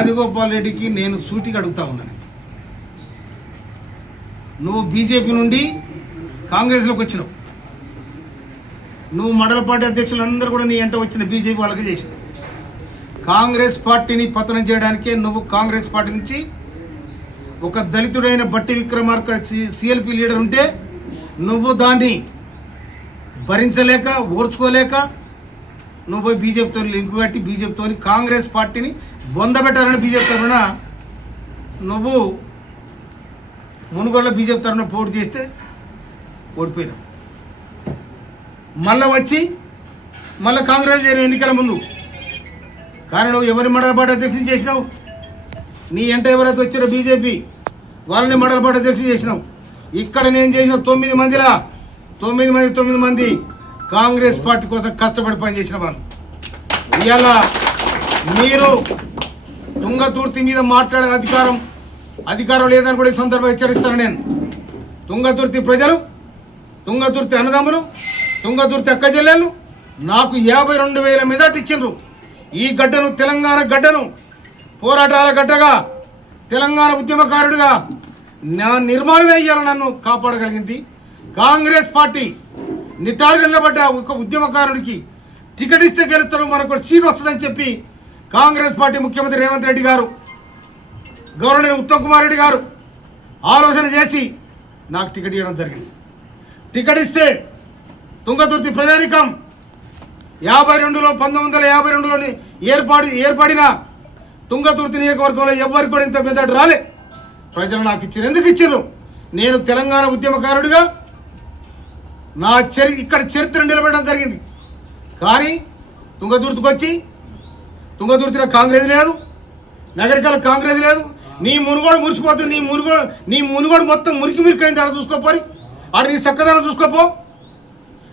రాజగోపాల్ రెడ్డికి నేను సూటిగా అడుగుతా ఉన్నాను. నువ్వు బీజేపీ నుండి కాంగ్రెస్లోకి వచ్చినావు. నువ్వు మండల పార్టీ అధ్యక్షులందరూ కూడా నీ ఎంట వచ్చిన బీజేపీ వాళ్ళకి చేసినావు. కాంగ్రెస్ పార్టీని పతనం చేయడానికే నువ్వు కాంగ్రెస్ పార్టీ నుంచి ఒక దళితుడైన బట్టి విక్రమార్క సిఎల్పి లీడర్ ఉంటే నువ్వు దాన్ని భరించలేక ఓర్చుకోలేక నువ్వు పోయి బీజేపీతో లింకు కట్టి బీజేపీతో కాంగ్రెస్ పార్టీని బొందబెట్టాలని బీజేపీ తరఫున నువ్వు మునుగోడులో బీజేపీ తరఫున పోటీ చేస్తే ఓడిపోయినావు. మళ్ళీ వచ్చి మళ్ళీ కాంగ్రెస్ చేరిన ఎన్నికల ముందు కానీ నువ్వు ఎవరి మండల పార్టీ అధ్యక్షుని చేసినావు. నీ ఎంట ఎవరైతే వచ్చారో బీజేపీ వాళ్ళని మండల పార్టీ అధ్యక్షుని చేసినావు. ఇక్కడ నేను చేసిన 9 మంది కాంగ్రెస్ పార్టీ కోసం కష్టపడి పనిచేసిన వాళ్ళు. ఇవాళ మీరు తుంగతుర్తి మీద మాట్లాడే అధికారం లేదని కూడా ఈ సందర్భంగా హెచ్చరిస్తాను. నేను తుంగతుర్తి ప్రజలు, తుంగతుర్తి అన్నదమ్ములు, తుంగతుర్తి అక్క చెల్లెళ్ళు నాకు 52,000 మెజార్టీ ఇచ్చిండ్రు. ఈ గడ్డను, తెలంగాణ గడ్డను పోరాటాల గడ్డగా, తెలంగాణ ఉద్యమకారుడిగా నా నిర్మాణమే అయ్యాలని నన్ను కాపాడగలిగింది కాంగ్రెస్ పార్టీ. నిటారుగా నిలబడ్డ ఒక ఉద్యమకారుడికి టికెట్ ఇస్తే గెలుస్తాడు, మనకు సీట్ వస్తుందని చెప్పి కాంగ్రెస్ పార్టీ ముఖ్యమంత్రి రేవంత్ రెడ్డి గారు, గవర్నర్ ఉత్తమ్ కుమార్ రెడ్డి గారు ఆలోచన చేసి నాకు టికెట్ ఇవ్వడం జరిగింది. టికెట్ ఇస్తే తుంగతుర్తి ప్రజానికం 1952లో ఏర్పడిన తుంగతుర్తి నియోజకవర్గంలో ఎవరికి కూడా ఇంత మెదడు రాలే. ప్రజలు నాకు ఇచ్చారు. ఎందుకు ఇచ్చారు? నేను తెలంగాణ ఉద్యమకారుడిగా నా ఇక్కడ చరిత్ర నిలబడడం జరిగింది. కానీ తుంగతుర్తికి వచ్చి తుంగతుర్తిలో కాంగ్రెస్ లేదు, నగరికలో కాంగ్రెస్ లేదు. నీ మునుగోడు మురిసిపోతుంది. నీ మునుగోడు మొత్తం మురికి అయింది. ఆడ చూసుకోపోరి, ఆడ నీ చక్కదనం చూసుకోపో,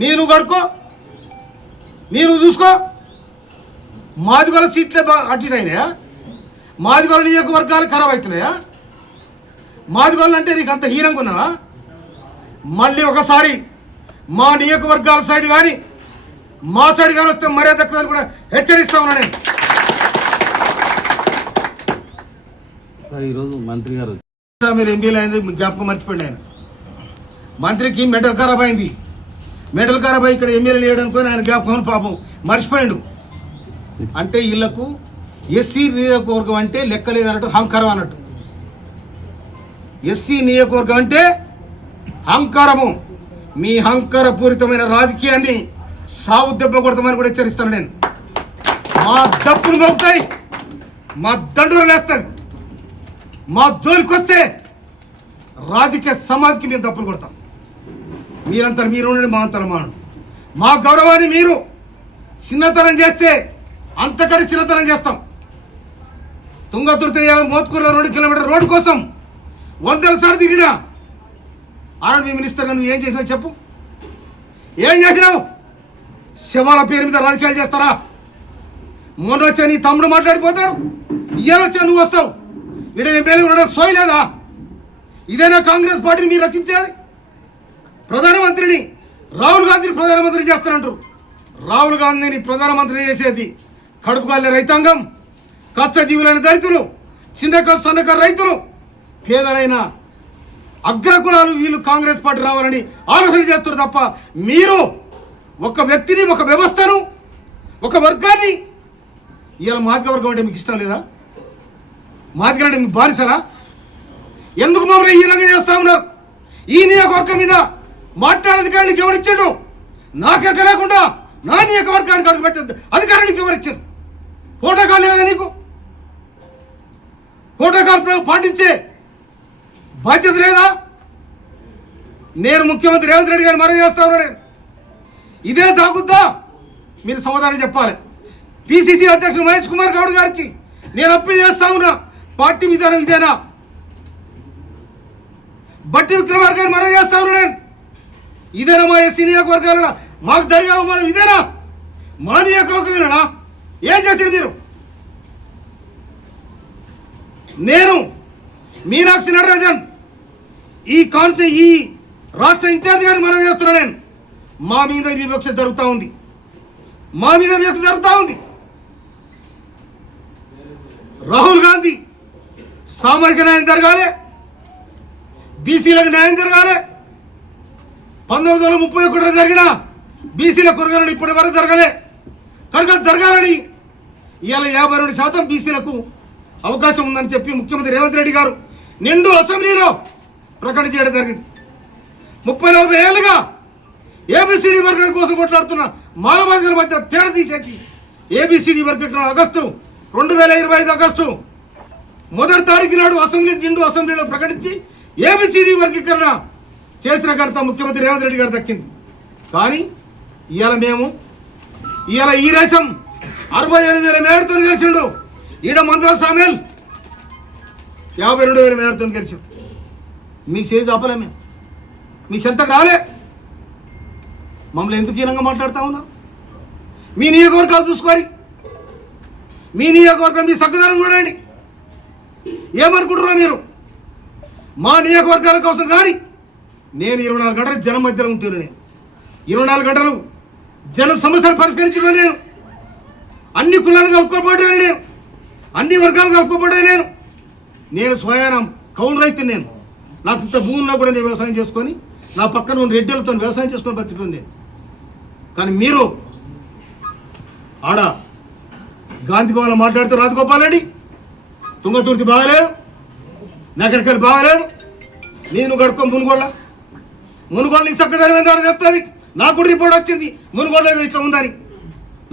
నువ్వు కడుక్కో, నువ్వు చూసుకో. మాదిగోల సీట్లే అట్టినాయినాయా? మాదిగోల నియోజకవర్గాలు ఖరాబ్ అవుతున్నాయా? మాదిగోళ్ళు అంటే నీకు అంత హీనంగా ఉన్నావా? మళ్ళీ ఒకసారి మా నియోజకవర్గాల సైడ్ కానీ మా సైడ్ కానీ వస్తే మర్యాద దక్కదని కూడా హెచ్చరిస్తా ఉన్నా నేను. ఈరోజు మంత్రి గారు మీరు ఎంపీలు అయింది జ్ఞాపకం మర్చిపోయింది. ఆయన మంత్రికి మెడల్ ఖరాబ్ అయింది. మెడల్ ఖరాబ్ అయ్యి ఇక్కడ ఎమ్మెల్యేలు వేయడానికి ఆయన జ్ఞాపకం పాపం మర్చిపోయాడు. అంటే వీళ్ళకు ఎస్సీ నియోజకవర్గం అంటే లెక్కలేదు అన్నట్టు, అహంకారం అన్నట్టు. ఎస్సీ నియోజకవర్గం అంటే అహంకారము. మీ అహంకారపూరితమైన రాజకీయాన్ని సాగు దెబ్బ కొడతామని కూడా హెచ్చరిస్తాను నేను. మా దప్పులు మోగుతాయి, మా దండలు లేస్తాయి. మా జోలికి వస్తే రాజకీయ సమాధికి మేము దప్పులు కొడతాం. మీరంతా మీరు ఉండండి, మా అంతరం మానండి. మా గౌరవాన్ని మీరు చిన్నతనం చేస్తే అంతకడి చిన్నతనం చేస్తాం. తుంగతుర్తి మోత్కూరులో 2 కిలోమీటర్ రోడ్డు కోసం 100 సార్లు తిరిగినా ఆర్మీ మినిస్టర్గా నువ్వు ఏం చేసినావు చెప్పు? ఏం చేసినావు? శవాల పేరు మీద రాజకీయాలు చేస్తారా? మొన్న వచ్చా నీ తమ్ముడు మాట్లాడిపోతాడు, ఇయ్యాల వచ్చా నువ్వు వస్తావు. ఇక్కడ ఎమ్మెల్యే ఉండడం సోయలేదా? ఇదేనా కాంగ్రెస్ పార్టీని మీరు రక్షించేది? ప్రధానమంత్రిని రాహుల్ గాంధీని ప్రధానమంత్రి చేస్తానంటారు. రాహుల్ గాంధీని ప్రధానమంత్రి చేసేది కడుపుకాలే రైతాంగం, కష్టజీవులైన దళితులు, చిన్నకారు సన్నకారు రైతులు, పేదలైన అగ్రకులాలు. వీళ్ళు కాంగ్రెస్ పార్టీ రావాలని ఆలోచన చేస్తారు తప్ప మీరు ఒక వ్యక్తిని, ఒక వ్యవస్థను, ఒక వర్గాన్ని. ఇలా మాదిగ వర్గం అంటే మీకు ఇష్టం లేదా? మాదిగ అంటే మీకు బానిసరా? ఎందుకు మమ్మల్ని ఈ విధంగా చేస్తా ఉన్నారు? ఈ నియోజకవర్గం మీద మాట్లాడే అధికారానికి ఎవరిచ్చాడు? నాకెక్క లేకుండా నా నియోజకవర్గానికి అడుగు పెట్టద్దు అధికారానికి ఎవరిచ్చారు? ప్రోటోకాల్ లేదా నీకు? ప్రోటోకాల్ పాటించే బాధ్యత లేదా? నేను ముఖ్యమంత్రి రేవంత్ రెడ్డి గారు మనవి చేస్తా ఉన్నాను. ఇదే తాగుద్దా? మీరు సమాధానం చెప్పాలి. పిసిసి అధ్యక్షుడు మహేష్ కుమార్ గౌడ్ గారికి నేను అప్పీల్ చేస్తా ఉన్నా. పార్టీ విధానం ఇదేనా? బట్టి విక్రమార్క గారు మనవి చేస్తా ఉన్నా నేను. ఇదేనా మా ఎస్సీ నియోజకవర్గాలలో మాకు జరిగే అవమానం? ఇదేనా మా నియోజకవర్గమేనా? ఏం చేశారు మీరు? నేను మీనాక్షి నటరాజన్ ఈ రాష్ట్ర ఇన్ఛార్జ్ గారిని మనం చేస్తున్నా నేను. మా మీద వివక్ష జరుగుతూ ఉంది. రాహుల్ గాంధీ సామాజిక న్యాయం జరగాలి, బీసీలకు న్యాయం జరగాలి. 1931 జరిగిన బీసీల కురగలని ఇప్పటి వరకు జరగలే, కనుక జరగాలని ఇవాళ 52% బీసీలకు అవకాశం ఉందని చెప్పి ముఖ్యమంత్రి రేవంత్ రెడ్డి గారు నిండు అసెంబ్లీలో ప్రకటన చేయడం జరిగింది. 30-40 ఏళ్ళుగా ఏబిసిడి వర్గం కోసం కొట్లాడుతున్న మానవాధికారుల మధ్య తేడా తీసేసి ఏబిసిడి వర్గీకరణ ఆగస్టు 2025 ఆగస్టు 1వ తారీఖు నాడు నిండు అసెంబ్లీలో ప్రకటించి ఏబిసిడి వర్గీకరణ చేసిన ఘనత ముఖ్యమంత్రి రేవంత్ రెడ్డి గారు దక్కింది. కానీ ఇవాళ ఈ దేశం 68,000 మేడతో గెలిచిండు. ఈడ మంత్రుల సామేల్ 52,000 మేడతో గెలిచాం. మీకు చేసి ఆపలే, మేము మీ చెంతకు రాలే. మమ్మల్ని ఎందుకు హీనంగా మాట్లాడుతూ ఉన్నారు? మీ నియోజకవర్గాలు చూసుకోరి, మీ నియోజకవర్గం మీ సగ్గదనం చూడండి. ఏమనుకుంటున్నారో మీరు? మా నియోజకవర్గాల కోసం కానీ నేను 24 గంటలు జనం మధ్యలో ఉంటున్నాను. నేను 24 గంటలు జన సమస్యలు పరిష్కరించడం. అన్ని కులాలను కలుపుకోబడ్డాను, నేను అన్ని వర్గాలు కలుపుకోబడ్డాను. నేను స్వయానం కౌలు రైతు. నేను నాకు ఇంత భూమిలో కూడా నేను వ్యవసాయం చేసుకొని నా పక్కన ఉన్న రెడ్డిలతో వ్యవసాయం చేసుకొని బతుకుతున్నాను నేను. కానీ మీరు ఆడ గాంధీ భవన్లో మాట్లాడితే రాజగోపాల్ రెడ్డి తుంగతుర్తి బాగలేదు, నగరికల్ బాగలేదు, నేను గడుకో మునుగోళ్ళ నీ చక్కదనం ఏందో చెప్తుంది. నాకు కూడా రిపోర్ట్ వచ్చింది మునుగోళ్ళ ఇట్లా ఉందని.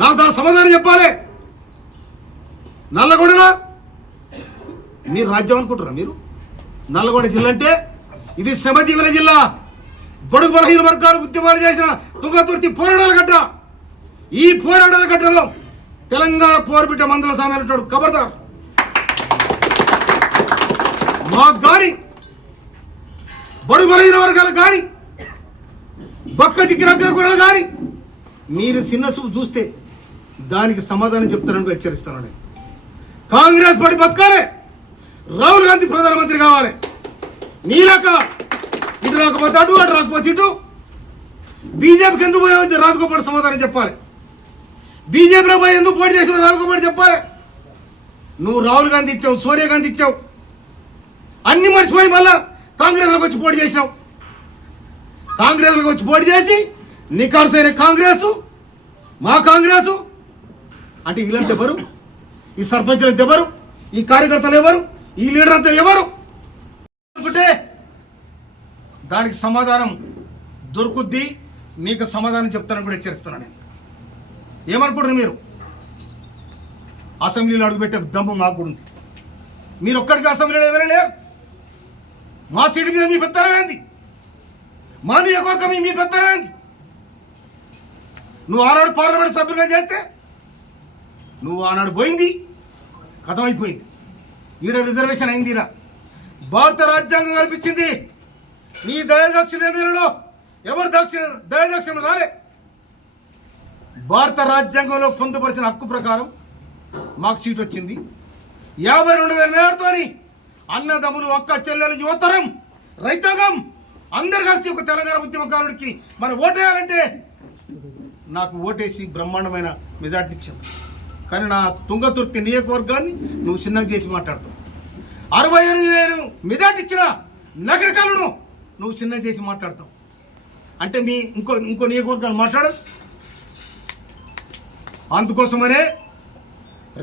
నాకు దాని సమాధానం చెప్పాలి. నల్లగొండనా మీరు రాజ్యం అనుకుంటారా? మీరు నల్లగొండ జిల్లా అంటే ఇది శ్రమజీవుల జిల్లా. బడుగు బలహీన వర్గాలు ఉద్యమాలు చేసిన తుంగతుర్తి పోరాడాల గడ్డ. ఈ పోరాడాల గడ్డలో తెలంగాణ పోరుబిడ్డ మందుల సామాన్ ఉంటాడు. ఖబర్దార్. మాకు కానీ బడుగు బలహీన వర్గాలు కానీ బక్క దిగ్గిరగ్గర కూరలు కానీ మీరు చిన్న చూపు చూస్తే దానికి సమాధానం చెప్తానని హెచ్చరిస్తాను. కాంగ్రెస్ పార్టీ బతకాలి, రాహుల్ గాంధీ ప్రధానమంత్రి కావాలి. నీలాక ఇటు రాకపోతే అటు, అటు రాకపోతే ఇటు. బీజేపీకి ఎందుకు పోయి రాజగోపాల్ సమాధానం చెప్పాలి. బీజేపీలో పోయి ఎందుకు పోటీ చేసిన రాజగోపాల్ చెప్పాలి. నువ్వు రాహుల్ గాంధీ ఇచ్చావు, సోనియా గాంధీ ఇచ్చావు, అన్ని మర్చిపోయి మళ్ళా కాంగ్రెస్లోకి వచ్చి పోటీ చేసినావు. కాంగ్రెస్లోకి వచ్చి పోటీ చేసి నికార్సైన కాంగ్రెసు, మా కాంగ్రెసు అంటే వీళ్ళంతా ఎవరు? ఈ సర్పంచులంతా ఎవరు? ఈ కార్యకర్తలు ఎవరు? ఈ లీడర్ అంతా ఎవరు అనుకుంటే దానికి సమాధానం దొరుకుద్ది. మీకు సమాధానం చెప్తానని కూడా హెచ్చరిస్తున్నాను నేను. ఏమనుకుంటుంది మీరు? అసెంబ్లీలో అడుగుపెట్టే దమ్ము మాకు కూడా ఉంది. మీరు ఒక్కడికి అసెంబ్లీలో ఎవరైనా లేరు. మా సీటు మీద మీ పెత్తరమైంది, మా నియోజకవర్గం మీ పెత్తరమైంది. నువ్వు ఆనాడు పార్లమెంట్ సభ్యులుగా చేస్తే నువ్వు ఆనాడు పోయింది, కథమైపోయింది. ఈడ రిజర్వేషన్ అయింది. ఈడ భారత రాజ్యాంగం కల్పించింది. నీ దయదక్షిణ మేరలో ఎవరు దయదక్షిణ రాలే. భారత రాజ్యాంగంలో పొందుపరిచిన హక్కు ప్రకారం మాకు సీట్ వచ్చింది. 52,000 మేరతోని అన్నదమ్ములు, అక్క చెల్లెలు, యువతరం, రైతాంగం అందరు కలిసి ఒక తెలంగాణ ఉద్యమకారుడికి మనం ఓటేయాలంటే నాకు ఓటేసి బ్రహ్మాండమైన మెజార్టీ ఇచ్చావు. కానీ నా తుంగతుర్తి నియోజకవర్గాన్ని నువ్వు చిన్నగా చేసి మాట్లాడతావు. 68,000 మెజార్టీ ఇచ్చిన నగరికలను నువ్వు చిన్నగా చేసి మాట్లాడతావు. అంటే మీ ఇంకో నియోజకవర్గాలు మాట్లాడదు. అందుకోసమనే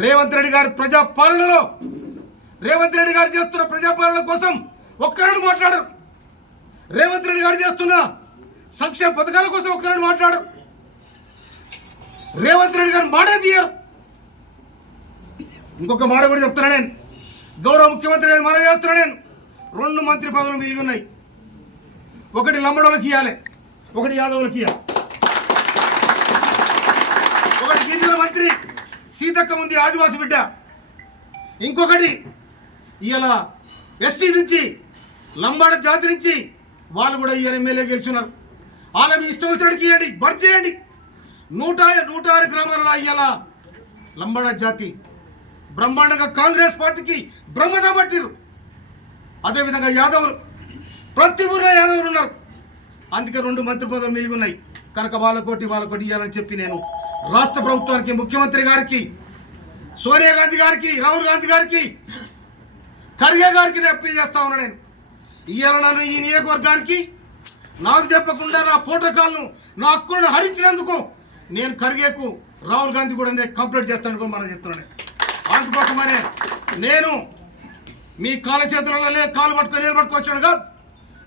రేవంత్ రెడ్డి గారి ప్రజాపాలనలో రేవంత్ రెడ్డి గారు చేస్తున్న ప్రజాపాలన కోసం ఒక్కరు మాట్లాడరు. రేవంత్ రెడ్డి గారు చేస్తున్న సంక్షేమ పథకాల కోసం ఒక్కరు మాట్లాడరు. రేవంత్ రెడ్డి గారు మాట తీయరు. ఇంకొక మాట కూడా చెప్తున్నా నేను, గౌరవ ముఖ్యమంత్రి గారు మనం చేస్తున్నా నేను. 2 మంత్రి పదవులు మిగిలి ఉన్నాయి. ఒకటి లంబడోళ్ళకి ఇవ్వాలి, ఒకటి యాదవులకి ఇవ్వాలి. ఒకటి గిరిజన మంత్రి సీతక్క ఉంది, ఆదివాసి బిడ్డ. ఇంకొకటి ఇవాళ ఎస్టీ నుంచి, లంబాడ జాతి నుంచి వాళ్ళు కూడా ఇవాళ ఎమ్మెల్యే గెలిచినారు. వాళ్ళ మీ ఇష్టం వచ్చినడికి ఇవ్వండి, భర్తీ చేయండి. 106 గ్రామాలలో ఇవాళ లంబాడ జాతి బ్రహ్మాండంగా కాంగ్రెస్ పార్టీకి బ్రహ్మత పట్టిరు. అదేవిధంగా యాదవులు, ప్రతి ఊరిలో యాదవులు ఉన్నారు. అందుకే 2 మంత్రి పదవులు మిగిలి ఉన్నాయి. కనుక వాళ్ళకోటి ఇవ్వాలని చెప్పి నేను రాష్ట్ర ప్రభుత్వానికి, ముఖ్యమంత్రి గారికి సోనియా గాంధీ గారికి, రాహుల్ గాంధీ గారికి, ఖర్గే గారికి నేను అప్పీల్ చేస్తా ఉన్నా. నేను ఇవాళ నన్ను ఈ నియోజకవర్గానికి నాకు చెప్పకుండా నా ప్రోటోకాల్ను, నా హక్కులను హరించినందుకు నేను ఖర్గేకు, రాహుల్ గాంధీ కూడా నేను కంప్లైంట్ చేస్తాను మనం చెప్తున్నాను. అందుకోసమనే నేను మీ కాళ్ళ చేతులలో కాలు పట్టుకొని నిలబట్టుకొచ్చాడు కాదు.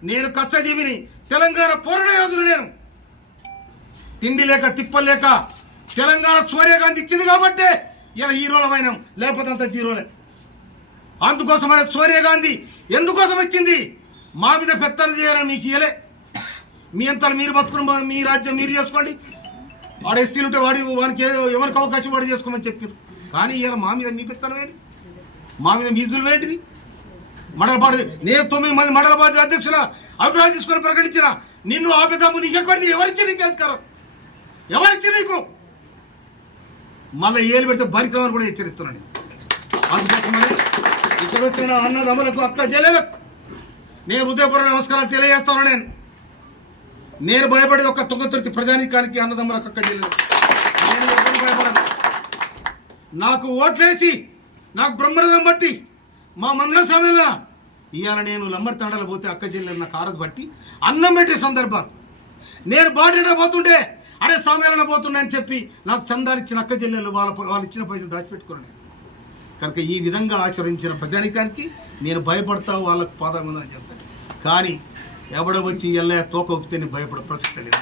నేను కష్టజీవిని, తెలంగాణ పోరాట యోధులు. నేను తిండి లేక తిప్పలు లేక తెలంగాణ సోనియా గాంధీ ఇచ్చింది కాబట్టే ఇలా హీరోలమైనాం, లేకపోతే అంత జీరోలే. అందుకోసమనే సోనియా గాంధీ ఎందుకోసం వచ్చింది? మా మీద పెత్తనం చేయాలని మీకు ఇయ్యలే. మీ అంతా మీరు బతుకుని మీ రాజ్యం మీరు చేసుకోండి, వాడు ఎస్సీలు ఉంటే వానికి ఎవరికి అవకాశం వాడు చేసుకోమని చెప్పారు. కానీ ఇలా మా మీద మీ పెత్తనం ఏంటిది? మా మీద మీదులు ఏంటిది? మండలపాడు నేను 9 మంది మండల పార్టీ అధ్యక్షుల అభిప్రాయం తీసుకొని ప్రకటించిన నిన్ను ఆపేదాము నీకు ఎక్కడిది? ఎవరిచ్చి నీకు అధికారం? ఎవరిచ్చి నీకు? మళ్ళీ ఏలు పెడితే బరిక్రమాన్ని కూడా హెచ్చరిస్తున్నాను. అందుకోసమని ఇక్కడ వచ్చిన అన్నదమ్ములకు, అక్క చెల్లెలకు నేను హృదయపూర్వక నమస్కారాలు తెలియజేస్తాను. నేను భయపడేది ఒక్క తుంగతుర్తి ప్రజానీకానికి, అన్నదమ్ములకు, అక్క చెల్లెలకు. నేను ఎవరు భయపడను. నాకు ఓట్లేసి నాకు బ్రహ్మరథం బట్టి మా మందిర సమయంలో ఇవాళ నేను లంబడి తండలు పోతే అక్క చెల్లెలు నాకు ఆరదు బట్టి అన్నం పెట్టే సందర్భాలు. నేను బాడీలో పోతుంటే అరే సమయాలన పోతున్నా అని చెప్పి నాకు చందాలు ఇచ్చిన అక్క చెల్లెలు వాళ్ళు ఇచ్చిన పైసలు దాచిపెట్టుకున్నాను. కనుక ఈ విధంగా ఆచరించిన ప్రజానికానికి నేను భయపడతా, వాళ్ళకు పాదం చెప్తాను. కానీ ఎవడ వచ్చి ఎల్లయ్య తోక ఒప్పితే నేను భయపడే ప్రసక్తి లేదు.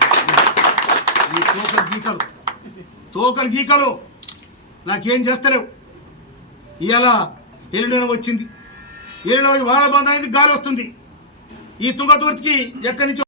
ఈ తోకలు గీకలు నాకేం చేస్తలేవు. ఇవాళ ఎల్లుండి వచ్చింది, ఎల్లుండి వాళ్ళ బంధం అయింది, గాలి వస్తుంది. ఈ తుంగతుర్తికి ఎక్కడి నుంచి